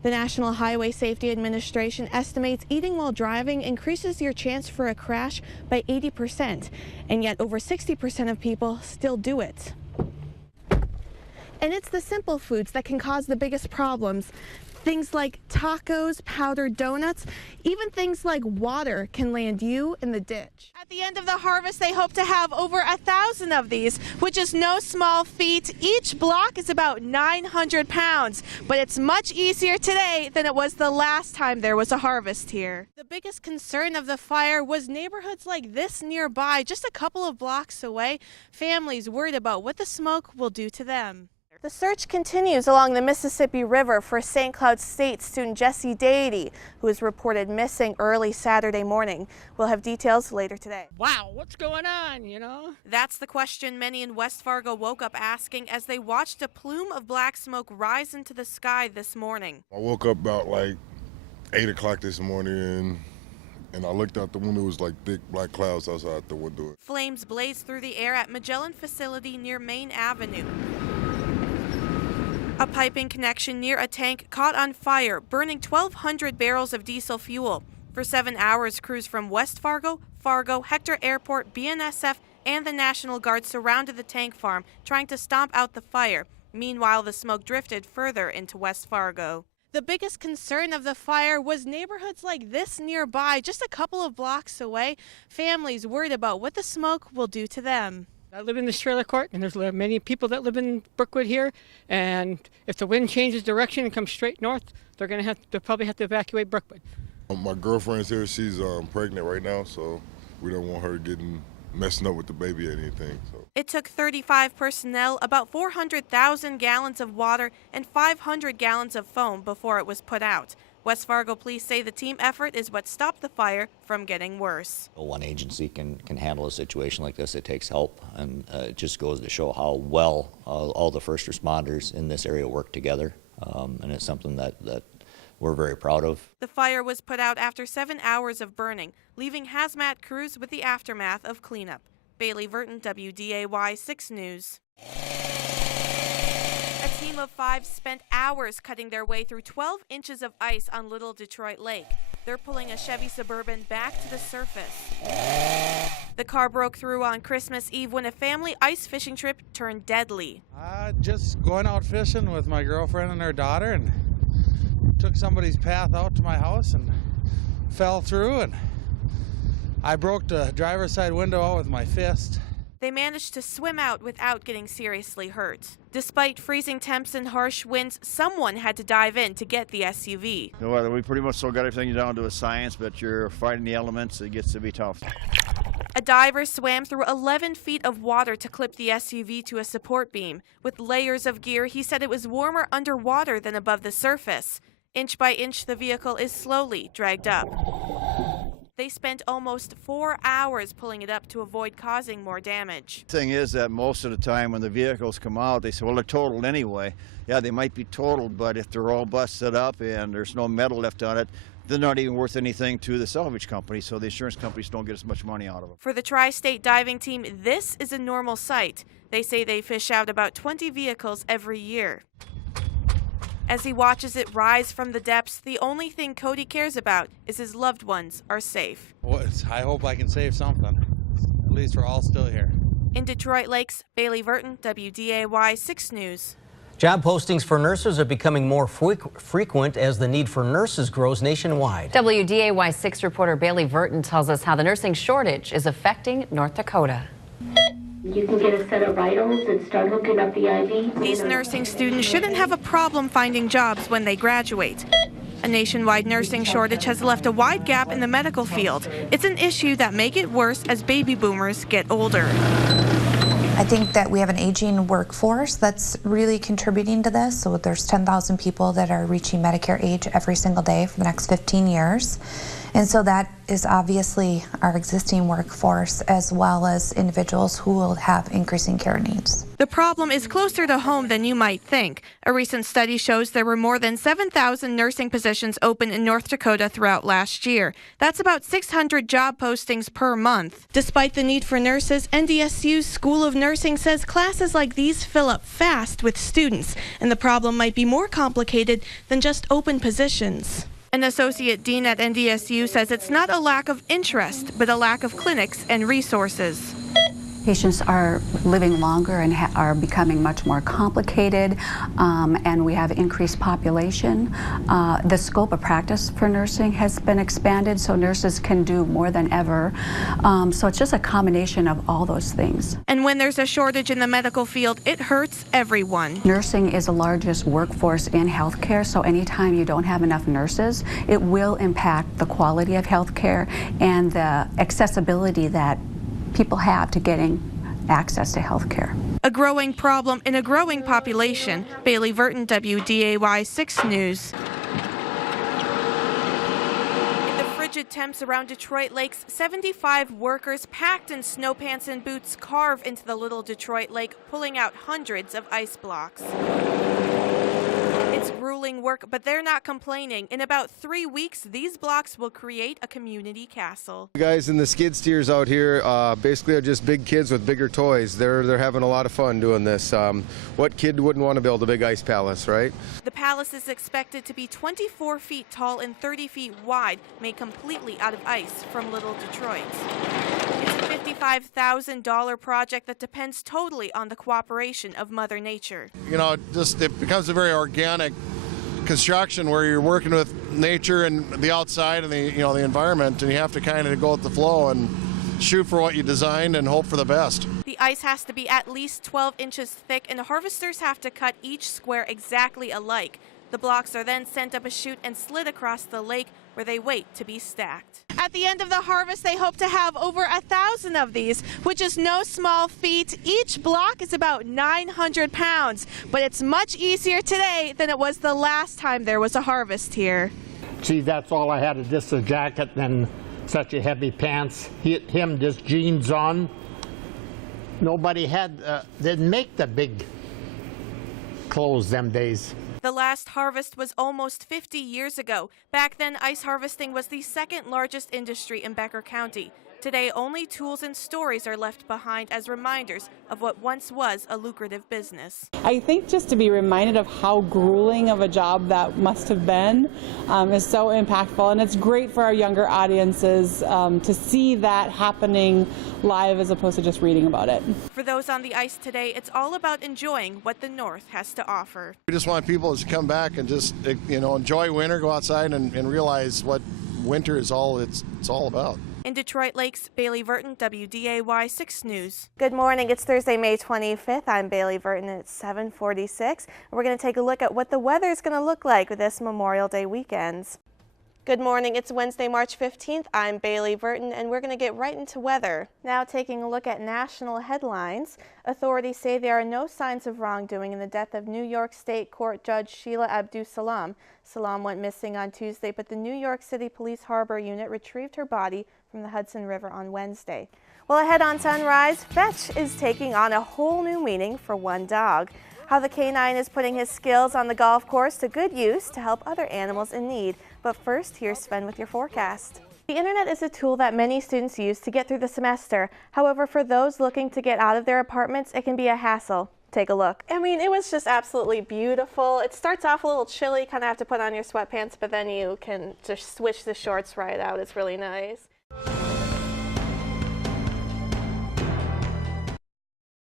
The National Highway Safety Administration estimates eating while driving increases your chance for a crash by 80%, and yet over 60% of people still do it. And it's the simple foods that can cause the biggest problems. Things like tacos, powdered donuts, even things like water can land you in the ditch. At the end of the harvest, they hope to have over 1,000 of these, which is no small feat. Each block is about 900 pounds, but it's much easier today than it was the last time there was a harvest here. The biggest concern of the fire was neighborhoods like this nearby, just a couple of blocks away. Families worried about what the smoke will do to them. The search continues along the Mississippi River for St. Cloud State student Jesse Deity, who was reported missing early Saturday morning. We'll have details later today. Wow, what's going on, you know? That's the question many in West Fargo woke up asking as they watched a plume of black smoke rise into the sky this morning. I woke up about like 8 o'clock this morning and I looked out the window. It was like thick black clouds outside the window. Flames blazed through the air at Magellan facility near Main Avenue. A piping connection near a tank caught on fire, burning 1,200 barrels of diesel fuel. For 7 hours, crews from West Fargo, Hector Airport, BNSF, and the National Guard surrounded the tank farm, trying to stomp out the fire. Meanwhile, the smoke drifted further into West Fargo. The biggest concern of the fire was neighborhoods like this nearby, just a couple of blocks away. Families worried about what the smoke will do to them. I live in this trailer court, and there's many people that live in Brookwood here, and if the wind changes direction and comes straight north, they'll probably have to evacuate Brookwood. My girlfriend's here. She's pregnant right now, so we don't want her messing up with the baby or anything. So. It took 35 personnel, about 400,000 gallons of water, and 500 gallons of foam before it was put out. West Fargo police say the team effort is what stopped the fire from getting worse. One agency can handle a situation like this. It takes help, and it just goes to show how well all the first responders in this area work together, and it's something that we're very proud of. The fire was put out after 7 hours of burning, leaving hazmat crews with the aftermath of cleanup. Bailey Vertin, WDAY 6 News. A team of 5 spent hours cutting their way through 12 inches of ice on Little Detroit Lake. They're pulling a Chevy Suburban back to the surface. The car broke through on Christmas Eve when a family ice fishing trip turned deadly. Just going out fishing with my girlfriend and her daughter, and took somebody's path out to my house and fell through, and I broke the driver's side window out with my fist. They managed to swim out without getting seriously hurt. Despite freezing temps and harsh winds, someone had to dive in to get the SUV. No, we pretty much still got everything down to a science, but you're fighting the elements. It gets to be tough. A diver swam through 11 feet of water to clip the SUV to a support beam. With layers of gear, he said it was warmer underwater than above the surface. Inch by inch, the vehicle is slowly dragged up. They spent almost 4 hours pulling it up to avoid causing more damage. The thing is that most of the time when the vehicles come out, they say, well, they're totaled anyway. Yeah, they might be totaled, but if they're all busted up and there's no metal left on it, they're not even worth anything to the salvage company, so the insurance companies don't get as much money out of them. For the Tri-State diving team, this is a normal sight. They say they fish out about 20 vehicles every year. As he watches it rise from the depths, the only thing Cody cares about is his loved ones are safe. Well, I hope I can save something. At least we're all still here. In Detroit Lakes, Bailey Vertin, WDAY 6 News. Job postings for nurses are becoming more frequent as the need for nurses grows nationwide. WDAY 6 reporter Bailey Vertin tells us how the nursing shortage is affecting North Dakota. You can get a set of vitals and start hooking up the IV. These nursing students shouldn't have a problem finding jobs when they graduate. A nationwide nursing shortage has left a wide gap in the medical field. It's an issue that may get worse as baby boomers get older. I think that we have an aging workforce that's really contributing to this. So there's 10,000 people that are reaching Medicare age every single day for the next 15 years. And so that is obviously our existing workforce as well as individuals who will have increasing care needs. The problem is closer to home than you might think. A recent study shows there were more than 7,000 nursing positions open in North Dakota throughout last year. That's about 600 job postings per month. Despite the need for nurses, NDSU's School of Nursing says classes like these fill up fast with students, and the problem might be more complicated than just open positions. An associate dean at NDSU says it's not a lack of interest, but a lack of clinics and resources. Patients are living longer and are becoming much more complicated, and we have increased population. The scope of practice for nursing has been expanded, so nurses can do more than ever. So it's just a combination of all those things. And when there's a shortage in the medical field, it hurts everyone. Nursing is the largest workforce in healthcare, so anytime you don't have enough nurses, it will impact the quality of healthcare and the accessibility that people have to getting access to health care. A growing problem in a growing population. Bailey Vertin, WDAY 6 News. In the frigid temps around Detroit Lakes, 75 workers packed in snow pants and boots carve into the little Detroit Lake, pulling out hundreds of ice blocks. It's grueling work, but they're not complaining. In about 3 weeks, these blocks will create a community castle. The guys in the skid steers out here basically are just big kids with bigger toys. They're having a lot of fun doing this. What kid wouldn't want to build a big ice palace, right? The palace is expected to be 24 feet tall and 30 feet wide, made completely out of ice from Little Detroit. It's a $55,000 project that depends totally on the cooperation of Mother Nature. You know, it becomes a very organic construction where you're working with nature and the outside and the environment, and you have to kind of go with the flow and shoot for what you designed and hope for the best. The ice has to be at least 12 inches thick, and harvesters have to cut each square exactly alike. The blocks are then sent up a chute and slid across the lake, where they wait to be stacked. At the end of the harvest, they hope to have over 1,000 of these, which is no small feat. Each block is about 900 pounds, but it's much easier today than it was the last time there was a harvest here. Gee, that's all I had, is just a jacket and such a heavy pants. Him just jeans on. Nobody didn't make the big clothes them days. The last harvest was almost 50 years ago. Back then, ice harvesting was the second largest industry in Becker County. Today, only tools and stories are left behind as reminders of what once was a lucrative business. I think just to be reminded of how grueling of a job that must have been is so impactful, and it's great for our younger audiences to see that happening live as opposed to just reading about it. For those on the ice today, it's all about enjoying what the North has to offer. We just want people to come back and just enjoy winter, go outside and realize what winter is all it's all about. In Detroit Lakes, Bailey Vertin, WDAY 6 News. Good morning. It's Thursday, May 25th. I'm Bailey Vertin, and it's 7:46. We're going to take a look at what the weather is going to look like this Memorial Day weekend. Good morning. It's Wednesday, March 15th. I'm Bailey Vertin, and we're going to get right into weather. Now taking a look at national headlines. Authorities say there are no signs of wrongdoing in the death of New York State Court Judge Sheila Abdul Salam. Salam went missing on Tuesday, but the New York City Police Harbor Unit retrieved her body from the Hudson River on Wednesday. Well, ahead on Sunrise, fetch is taking on a whole new meaning for one dog. How the canine is putting his skills on the golf course to good use to help other animals in need. But first, here's Sven with your forecast. The internet is a tool that many students use to get through the semester. However, for those looking to get out of their apartments, it can be a hassle. Take a look. I mean, it was just absolutely beautiful. It starts off a little chilly, kind of have to put on your sweatpants, but then you can just switch the shorts right out. It's really nice.